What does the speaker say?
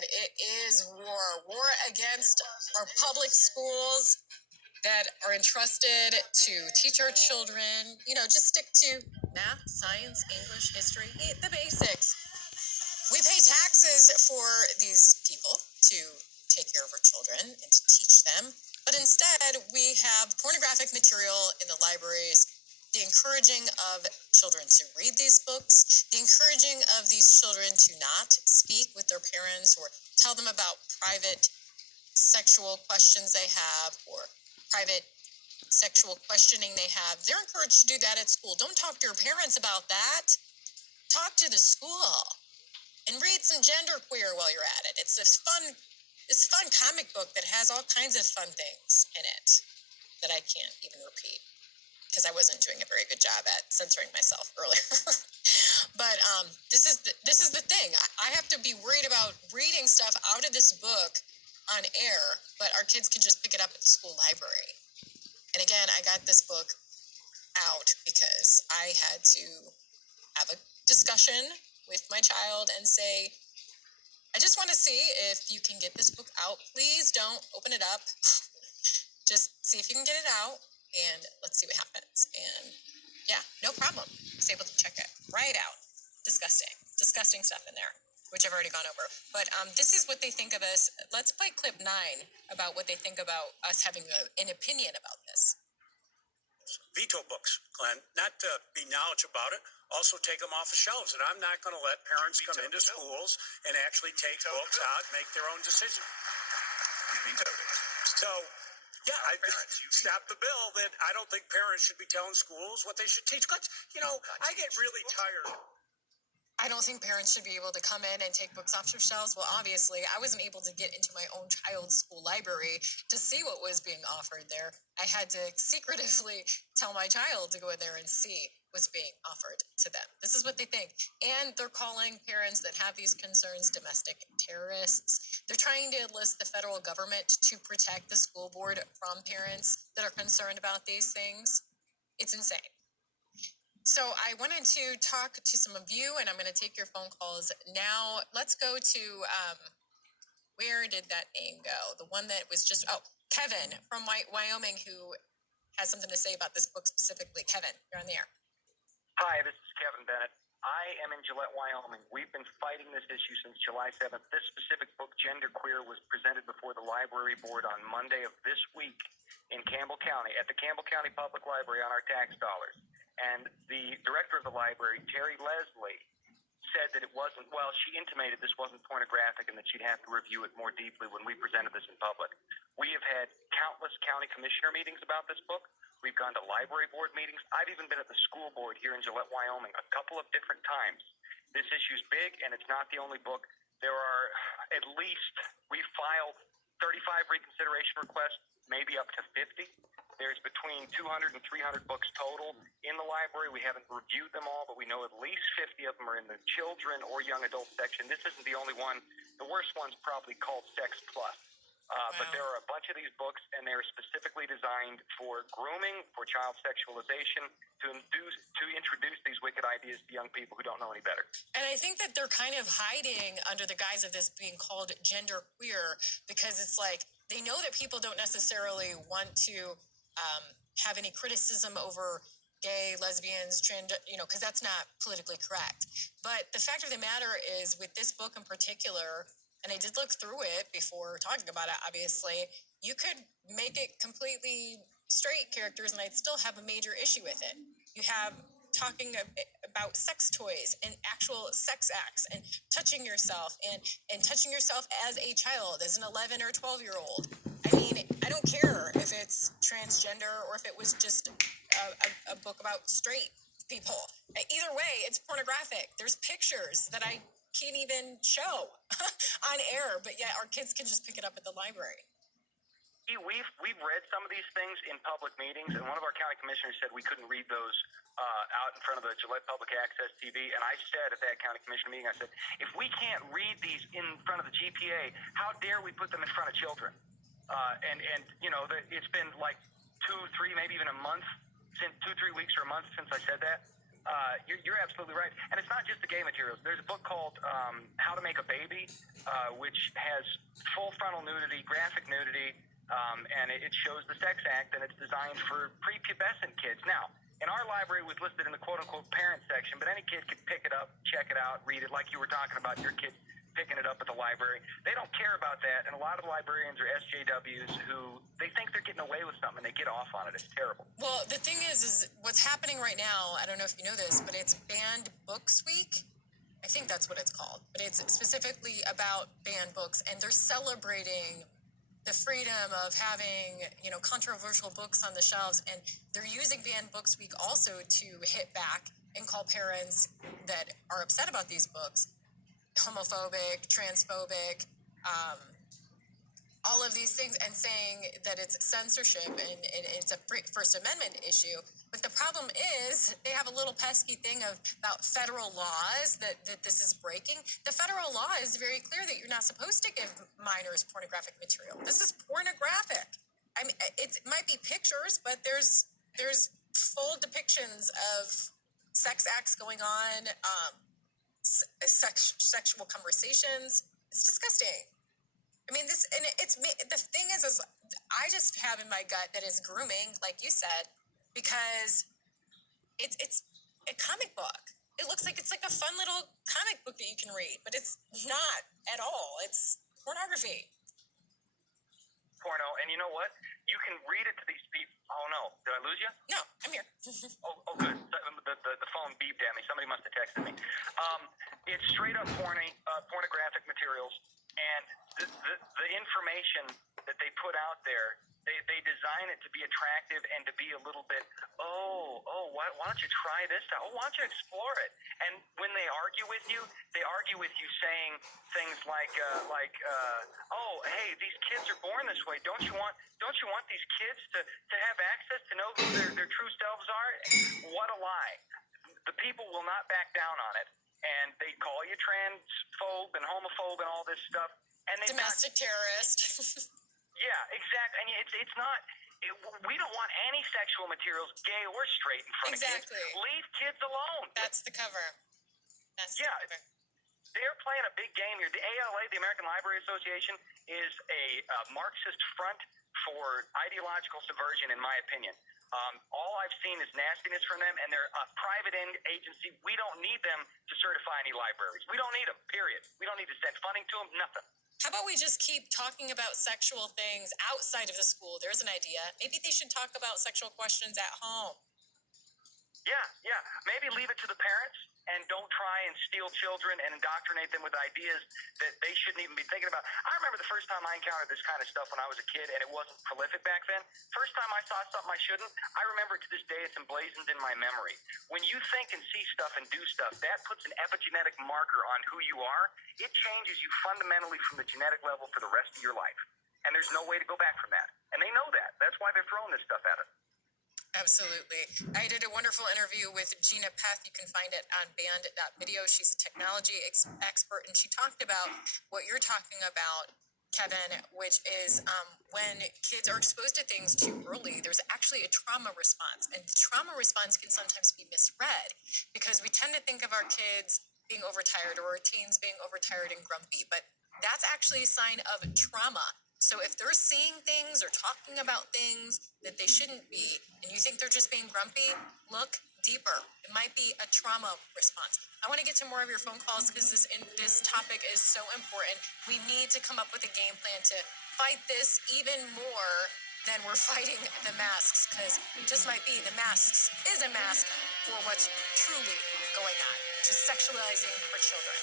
said, it is war against our public schools that are entrusted to teach our children. Just stick to math, science, English, history, the basics. We pay taxes for these people to take care of our children and to teach them. But instead, we have pornographic material in the libraries, the encouraging of children to read these books, the encouraging of these children to not speak with their parents or tell them about private sexual questions they have or private sexual questioning they have. They're encouraged to do that at school. Don't talk to your parents about that. Talk to the school and read some genderqueer while you're at it. It's this fun comic book that has all kinds of fun things in it that I can't even repeat because I wasn't doing a very good job at censoring myself earlier. But this is the thing. I have to be worried about reading stuff out of this book on air, but our kids can just pick it up at the school library. And again, I got this book out because I had to have a discussion with my child and say, I just want to see if you can get this book out. Please don't open it up. Just see if you can get it out, and let's see what happens. And yeah, no problem. I was able to check it right out. Disgusting stuff in there, which I've already gone over. But this is what they think of us. Let's play clip 9 about what they think about us having an opinion about this. Veto books, Glenn, not to be knowledgeable about it, also take them off the shelves. And I'm not going to let parents come into schools and actually take books out and make their own decision. So, yeah, I stop the bill that I don't think parents should be telling schools what they should teach. I get really tired. I don't think parents should be able to come in and take books off their shelves. Well, obviously, I wasn't able to get into my own child's school library to see what was being offered there. I had to secretively tell my child to go in there and see what's being offered to them. This is what they think. And they're calling parents that have these concerns domestic terrorists. They're trying to enlist the federal government to protect the school board from parents that are concerned about these things. It's insane. So I wanted to talk to some of you, and I'm going to take your phone calls now. Let's go to, where did that name go? The one that was just, Kevin from Wyoming, who has something to say about this book specifically. Kevin, you're on the air. Hi, this is Kevin Bennett. I am in Gillette, Wyoming. We've been fighting this issue since July 7th. This specific book, Genderqueer, was presented before the library board on Monday of this week in Campbell County, at the Campbell County Public Library on our tax dollars. And the director of the library, Terry Leslie, said that it wasn't, she intimated this wasn't pornographic and that she'd have to review it more deeply when we presented this in public. We have had countless county commissioner meetings about this book. We've gone to library board meetings. I've even been at the school board here in Gillette, Wyoming, a couple of different times. This issue's big, and it's not the only book. There are at least, we filed 35 reconsideration requests, maybe up to 50. There's between 200 and 300 books total in the library. We haven't reviewed them all, but we know at least 50 of them are in the children or young adult section. This isn't the only one. The worst one's probably called Sex Plus. But there are a bunch of these books, and they're specifically designed for grooming, for child sexualization, to introduce these wicked ideas to young people who don't know any better. And I think that they're kind of hiding under the guise of this being called genderqueer because it's like they know that people don't necessarily want to have any criticism over gay, lesbians, trans, because that's not politically correct. But the fact of the matter is, with this book in particular, and I did look through it before talking about it, obviously, you could make it completely straight characters, and I'd still have a major issue with it. You have talking about sex toys and actual sex acts and touching yourself and touching yourself as a child, as an 11 or 12-year-old. I mean, I don't care if it's transgender or if it was just a book about straight people. Either way, it's pornographic. There's pictures that I can't even show on air, but yet our kids can just pick it up at the library. We've read some of these things in public meetings, and one of our county commissioners said we couldn't read those out in front of the Gillette Public Access TV. And I said at that county commissioner meeting, I said, if we can't read these in front of the GPA, how dare we put them in front of children? It's been like 2, 3, maybe even a month, since 2-3 weeks or a month since I said that. You're absolutely right. And it's not just the gay materials. There's a book called How to Make a Baby, which has full frontal nudity, graphic nudity, and it shows the sex act, and it's designed for prepubescent kids. Now, in our library, it was listed in the quote-unquote parent section, but any kid could pick it up, check it out, read it, like you were talking about your kid picking it up at the library. They don't care about that, and a lot of librarians are SJWs who they think they're getting away with something, and they get off on it. It's terrible. Well, the thing is what's happening right now, I don't know if you know this, but it's Banned Books Week. I think that's what it's called, but it's specifically about banned books, and they're celebrating the freedom of having, controversial books on the shelves, and they're using Banned Books Week also to hit back and call parents that are upset about these books homophobic, transphobic, all of these things, and saying that it's censorship and it's a First Amendment issue. But the problem is they have a little pesky thing about federal laws that this is breaking. The federal law is very clear that you're not supposed to give minors pornographic material. This is pornographic. I mean, it might be pictures, but there's full depictions of sex acts going on, sexual conversations. It's disgusting. I mean, the thing is I just have in my gut that it's grooming, like you said, because it's a comic book. It looks like it's like a fun little comic book that you can read, but it's not at all. It's pornography. Porno, and you know what? You can read it to these people. Oh no, did I lose you? No, I'm here. Oh, good. The phone beeped at me. Somebody must have texted me. It's straight up pornographic materials, and the information that they put out there, they design it to be attractive and to be a little bit, why don't you try this out? Oh, why don't you explore it? And when they argue with you saying things like, hey, these kids are born this way. Don't you want these kids to have access to know who their true selves are? What a lie. The people will not back down on it. And they call you transphobe and homophobe and all this stuff. And domestic terrorist. Yeah, exactly. And it's not. We don't want any sexual materials, gay or straight, in front of kids. Leave kids alone. That's the cover. The cover. They're playing a big game here. The ALA, the American Library Association, is a Marxist front for ideological subversion, in my opinion. All I've seen is nastiness from them, and they're a private agency. We don't need them to certify any libraries. We don't need them, period. We don't need to send funding to them, nothing. How about we just keep talking about sexual things outside of the school? There's an idea. Maybe they should talk about sexual questions at home. Yeah. Maybe leave it to the parents and don't try and steal children and indoctrinate them with ideas that they shouldn't even be thinking about. I remember the first time I encountered this kind of stuff when I was a kid, and it wasn't prolific back then. First time I saw something I shouldn't, I remember to this day it's emblazoned in my memory. When you think and see stuff and do stuff, that puts an epigenetic marker on who you are. It changes you fundamentally from the genetic level for the rest of your life. And there's no way to go back from that. And they know that. That's why they're throwing this stuff at us. Absolutely. I did a wonderful interview with Gina Peth. You can find it on band.video. She's a technology expert, and she talked about what you're talking about, Kevin, which is when kids are exposed to things too early, there's actually a trauma response. And the trauma response can sometimes be misread because we tend to think of our kids being overtired or our teens being overtired and grumpy, but that's actually a sign of trauma. So if they're seeing things or talking about things that they shouldn't be, and you think they're just being grumpy, look deeper. It might be a trauma response. I want to get to more of your phone calls because this topic is so important. We need to come up with a game plan to fight this even more than we're fighting the masks, because it just might be the masks is a mask for what's truly going on, which is sexualizing our children.